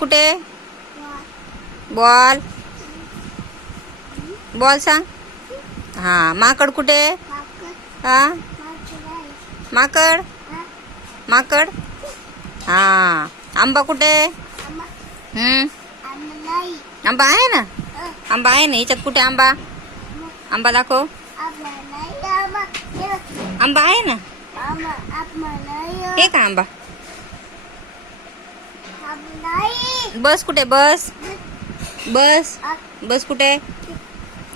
कुठे ball ball सांग. हा माकड कुठे. हा माकड माकड. हा आंबा कुठे. आंबा आहे ना. आंबा आहे ना याच्यात. कुठे आंबा. आंबा दाखव. आंबा आहे ना. हे का आंबा. बस कुठे बस. बस बस कुठे.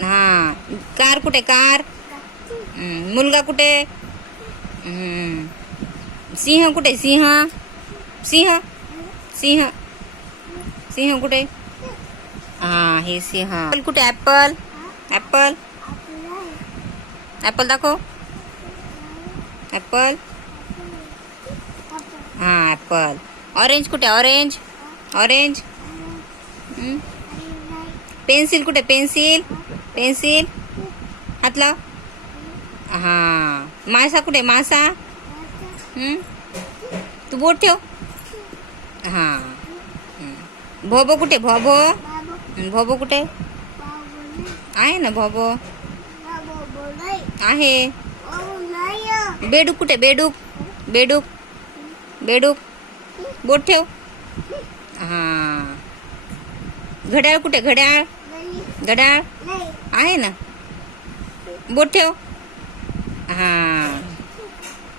हा कार कुठे कार. मुलगा कुठे. सिंह कुठे सिंह. सिंह सिंह सिंह कुठे. हा हे सिंह. ऍपल कुठे ऍपल. ऍपल ऍपल दाखव. ऍपल. हा ऍपल. ऑरेंज कुठे ऑरेंज. ऑरेंज. पेन्सिल कुठे पेन्सिल. पेन्सिल हात लाव. हा मासा कुठे मासा. तू बोट ठेव. हा भोबो कुठे भोबो. भोबो कुठे आहे ना. भोबो आहे. बेडूक कुठे बेडूक. बेडूक बेडूक बोट ठेव. हा घड्याळ कुठे घड्याळ. घड्याळ आहे ना. बोट ठेव. हा